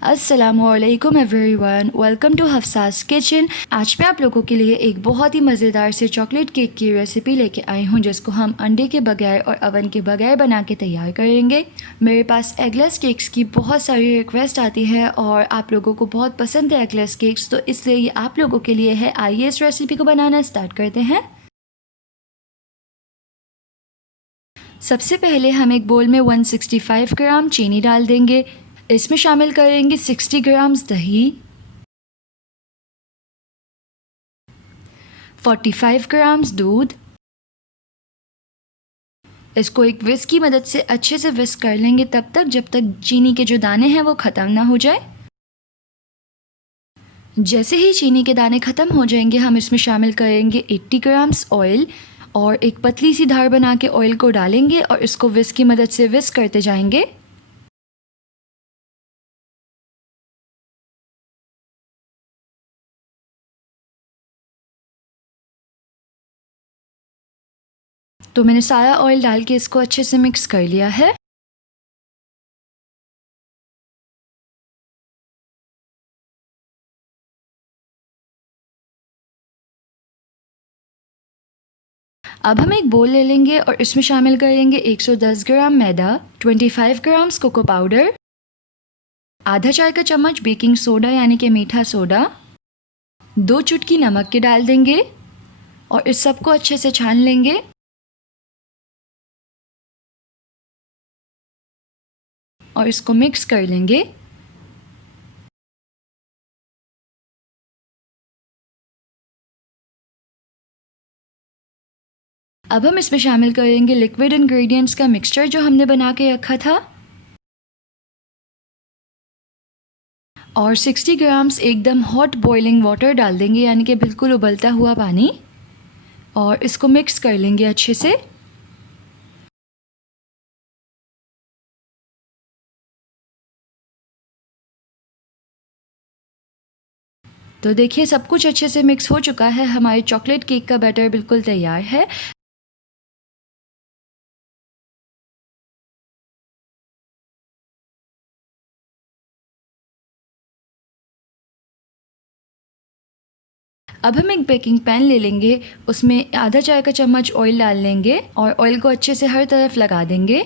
अस्सलामुअलैकुम everyone, welcome to Hafsa's kitchen. आज मैं आप लोगों के लिए एक बहुत ही मज़ेदार से चॉकलेट केक की रेसिपी लेके आई हूँ, जिसको हम अंडे के बगैर और अवन के बगैर बना के तैयार करेंगे। मेरे पास एगलेस केक्स की बहुत सारी रिक्वेस्ट आती है और आप लोगों को बहुत पसंद है एगलेस केक्स, तो इसलिए ये आप लोगों के लिए है। आइए इस रेसिपी को बनाना स्टार्ट करते हैं। सबसे पहले हम एक बोल में 165 ग्राम चीनी डाल देंगे। इसमें शामिल करेंगे 60 ग्राम्स दही, 45 ग्राम्स दूध। इसको एक विस्क की मदद से अच्छे से विस्क कर लेंगे तब तक जब तक चीनी के जो दाने हैं वो ख़त्म ना हो जाए। जैसे ही चीनी के दाने ख़त्म हो जाएंगे हम इसमें शामिल करेंगे 80 ग्राम्स ऑयल और एक पतली सी धार बना के ऑयल को डालेंगे और इसको विस्क की मदद से विस्क करते जाएंगे। तो मैंने सारा ऑयल डाल के इसको अच्छे से मिक्स कर लिया है। अब हम एक बोल ले लेंगे और इसमें शामिल करेंगे 110 ग्राम मैदा, 25 ग्राम्स कोको पाउडर, आधा चाय का चम्मच बेकिंग सोडा यानी कि मीठा सोडा, 2 चुटकी नमक के डाल देंगे और इस सबको अच्छे से छान लेंगे। और इसको मिक्स कर लेंगे। अब हम इसमें शामिल करेंगे लिक्विड इंग्रेडिएंट्स का मिक्सचर जो हमने बना के रखा था और 60 ग्राम्स एकदम हॉट बॉइलिंग वाटर डाल देंगे यानी कि बिल्कुल उबलता हुआ पानी, और इसको मिक्स कर लेंगे अच्छे से। तो देखिए सब कुछ अच्छे से मिक्स हो चुका है। हमारी चॉकलेट केक का बैटर बिल्कुल तैयार है। अब हम एक बेकिंग पैन ले लेंगे, उसमें आधा चाय का चम्मच ऑयल डाल लेंगे और ऑयल को अच्छे से हर तरफ लगा देंगे।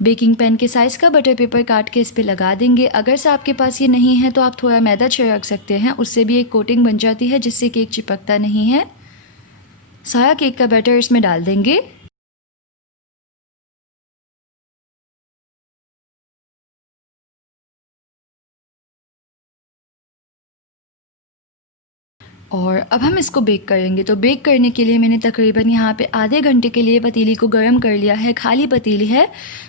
बेकिंग पैन के साइज़ का बटर पेपर काट के इस पे लगा देंगे। अगर से आपके पास ये नहीं है तो आप थोड़ा मैदा छिड़क सकते हैं, उससे भी एक कोटिंग बन जाती है जिससे केक चिपकता नहीं है। सारा केक का बैटर इसमें डाल देंगे। और अब हम इसको बेक करेंगे। तो बेक करने के लिए मैंने तकरीबन यहाँ पे आधे घंटे के लिए पतीली को गर्म कर लिया है। खाली पतीली है,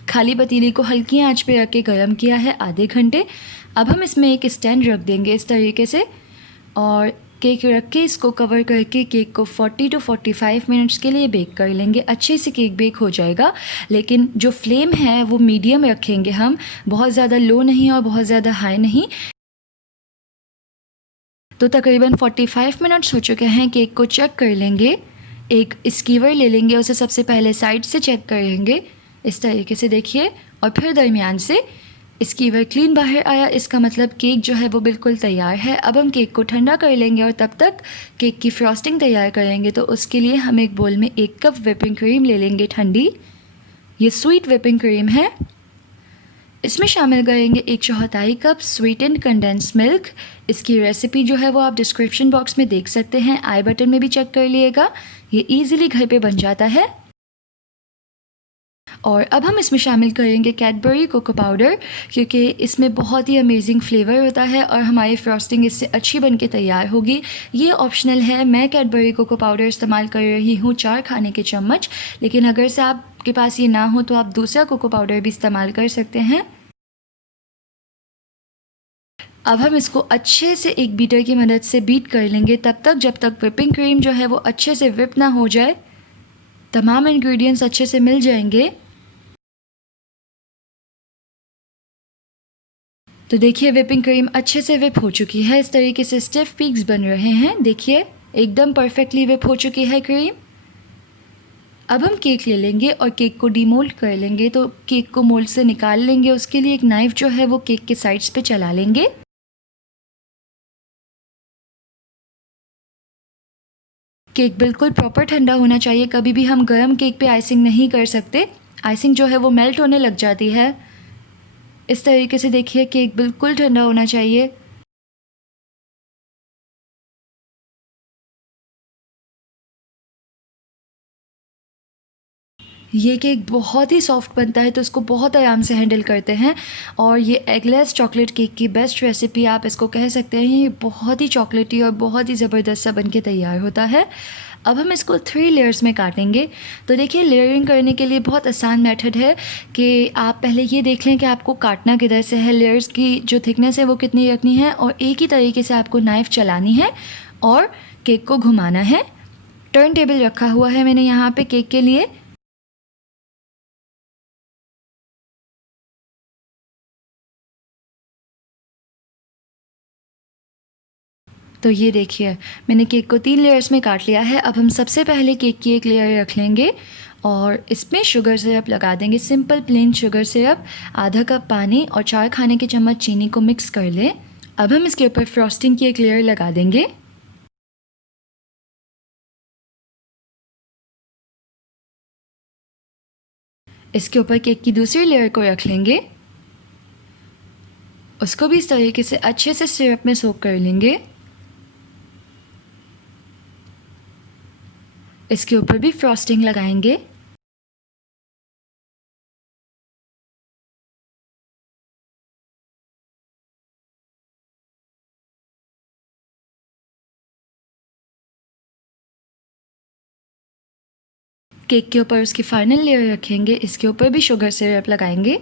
खाली पतीली को हल्की आंच पे रख के गर्म किया है आधे घंटे। अब हम इसमें एक स्टैंड रख देंगे इस तरीके से और केक रख के इसको कवर करके केक को 40 to 45 मिनट्स के लिए बेक कर लेंगे। अच्छे से केक बेक हो जाएगा, लेकिन जो फ्लेम है वो मीडियम रखेंगे हम, बहुत ज़्यादा लो नहीं और बहुत ज़्यादा हाई नहीं। तो तकरीबन 45 मिनट्स हो चुके हैं। केक को चेक कर लेंगे, एक स्कीवर ले लेंगे, उसे सबसे पहले साइड से चेक करेंगे इस तरीके से देखिए, और फिर दरमियान से। स्कीवर क्लीन बाहर आया, इसका मतलब केक जो है वो बिल्कुल तैयार है। अब हम केक को ठंडा कर लेंगे और तब तक केक की फ्रॉस्टिंग तैयार करेंगे। तो उसके लिए हम एक बोल में 1 कप व्हिपिंग क्रीम ले लेंगे ठंडी। ये स्वीट व्हिपिंग क्रीम है। इसमें शामिल करेंगे 1/4 कप स्वीटेंड कंडेंस मिल्क। इसकी रेसिपी जो है वो आप डिस्क्रिप्शन बॉक्स में देख सकते हैं, आई बटन में भी चेक कर लिएगा। ये इजीली घर पे बन जाता है। और अब हम इसमें शामिल करेंगे कैडबरी कोको पाउडर, क्योंकि इसमें बहुत ही अमेजिंग फ्लेवर होता है और हमारी फ्रॉस्टिंग इससे अच्छी बन के तैयार होगी। ये ऑप्शनल है। मैं कैडबरी कोको पाउडर इस्तेमाल कर रही हूँ 4 खाने के चम्मच, लेकिन अगर से आपके पास ये ना हो तो आप दूसरा कोको पाउडर भी इस्तेमाल कर सकते हैं। अब हम इसको अच्छे से एक बीटर की मदद से बीट कर लेंगे तब तक जब तक व्हिपिंग क्रीम जो है वो अच्छे से व्हिप ना हो जाए। तमाम इंग्रेडिएंट्स अच्छे से मिल जाएंगे। तो देखिए व्हिपिंग क्रीम अच्छे से व्हिप हो चुकी है। इस तरीके से स्टिफ पीक्स बन रहे हैं। देखिए एकदम परफेक्टली व्हिप हो चुकी है क्रीम। अब हम केक ले लेंगे और केक को डीमोल्ड कर लेंगे। तो केक को मोल्ड से निकाल लेंगे। उसके लिए एक नाइफ़ जो है वो केक के साइड्स पे चला लेंगे। केक बिल्कुल प्रॉपर ठंडा होना चाहिए। कभी भी हम गर्म केक पे आइसिंग नहीं कर सकते, आइसिंग जो है वो मेल्ट होने लग जाती है। इस तरीके से देखिए केक बिल्कुल ठंडा होना चाहिए। ये केक बहुत ही सॉफ्ट बनता है तो इसको बहुत आराम से हैंडल करते हैं। और ये एगलेस चॉकलेट केक की बेस्ट रेसिपी आप इसको कह सकते हैं। ये बहुत ही चॉकलेटी और बहुत ही ज़बरदस्त सा बन के तैयार होता है। अब हम इसको 3 लेयर्स में काटेंगे। तो देखिए लेयरिंग करने के लिए बहुत आसान मेथड है कि आप पहले ये देख लें कि आपको काटना किधर से है, लेयर्स की जो थिकनेस है वो कितनी रखनी है, और एक ही तरीके से आपको नाइफ़ चलानी है और केक को घुमाना है। टर्न टेबल रखा हुआ है मैंने यहाँ पे केक के लिए। तो ये देखिए मैंने केक को 3 लेयर्स में काट लिया है। अब हम सबसे पहले केक की एक लेयर रख लेंगे और इसमें शुगर सिरप लगा देंगे। सिंपल प्लेन शुगर सिरप, आधा कप पानी और 4 खाने के चम्मच चीनी को मिक्स कर लें। अब हम इसके ऊपर फ्रॉस्टिंग की एक लेयर लगा देंगे। इसके ऊपर केक की दूसरी लेयर को रख लेंगे। उसको भी इस तरीके से अच्छे से सिरप में सोक कर लेंगे। इसके ऊपर भी फ्रॉस्टिंग लगाएंगे। केक के ऊपर उसकी फाइनल लेयर रखेंगे। इसके ऊपर भी शुगर सिरप लगाएंगे।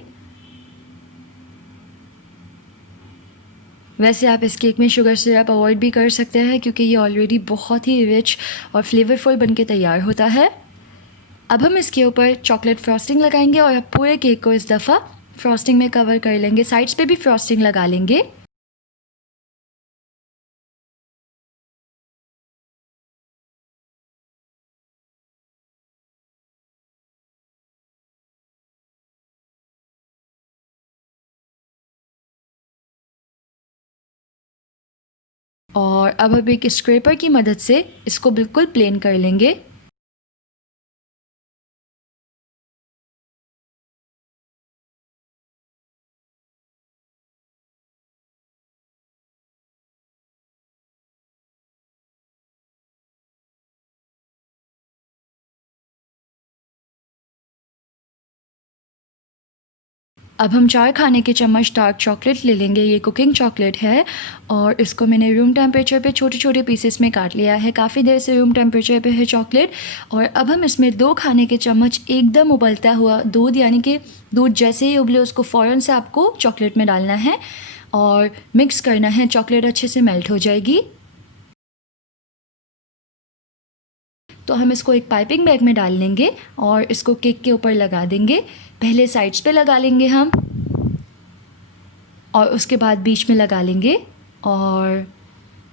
वैसे आप इस केक में शुगर सिरप अवॉइड भी कर सकते हैं क्योंकि ये ऑलरेडी बहुत ही रिच और फ्लेवरफुल बनके तैयार होता है। अब हम इसके ऊपर चॉकलेट फ्रॉस्टिंग लगाएंगे और अब पूरे केक को इस दफ़ा फ्रॉस्टिंग में कवर कर लेंगे। साइड्स पे भी फ्रॉस्टिंग लगा लेंगे। और अब हम एक स्क्रैपर की मदद से इसको बिल्कुल प्लेन कर लेंगे। अब हम 4 खाने के चम्मच डार्क चॉकलेट ले लेंगे। ये कुकिंग चॉकलेट है और इसको मैंने रूम टेम्परेचर पे छोटे छोटे पीसेस में काट लिया है। काफ़ी देर से रूम टेम्परेचर पे है चॉकलेट। और अब हम इसमें 2 खाने के चम्मच एकदम उबलता हुआ दूध, यानी कि दूध जैसे ही उबले उसको फ़ौरन से आपको चॉकलेट में डालना है और मिक्स करना है। चॉकलेट अच्छे से मेल्ट हो जाएगी। तो हम इसको एक पाइपिंग बैग में डाल लेंगे और इसको केक के ऊपर लगा देंगे। पहले साइड्स पे लगा लेंगे हम और उसके बाद बीच में लगा लेंगे। और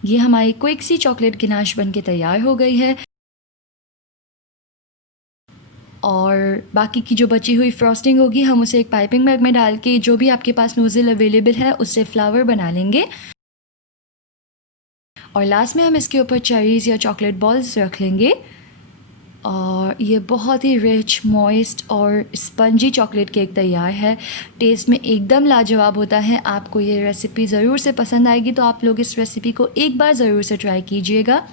ये हमारी क्विक सी चॉकलेट गिनाश बन के तैयार हो गई है। और बाकी की जो बची हुई फ्रॉस्टिंग होगी हम उसे एक पाइपिंग बैग में डाल के, जो भी आपके पास नोज़ल अवेलेबल है उससे फ्लावर बना लेंगे। और लास्ट में हम इसके ऊपर चेरीज़ या चॉकलेट बॉल्स रख लेंगे। और ये बहुत ही रिच, मॉइस्ट और स्पंजी चॉकलेट केक तैयार है। टेस्ट में एकदम लाजवाब होता है। आपको ये रेसिपी ज़रूर से पसंद आएगी, तो आप लोग इस रेसिपी को एक बार ज़रूर से ट्राई कीजिएगा।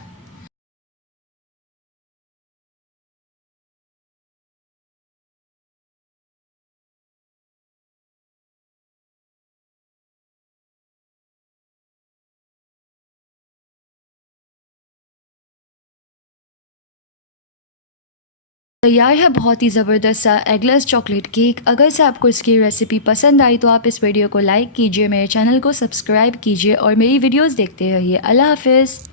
तैयार है बहुत ही ज़बरदस्त सा एगलेस चॉकलेट केक। अगर से आपको इसकी रेसिपी पसंद आई तो आप इस वीडियो को लाइक कीजिए, मेरे चैनल को सब्सक्राइब कीजिए और मेरी वीडियोस देखते रहिए। अल्लाह हाफ़िज़।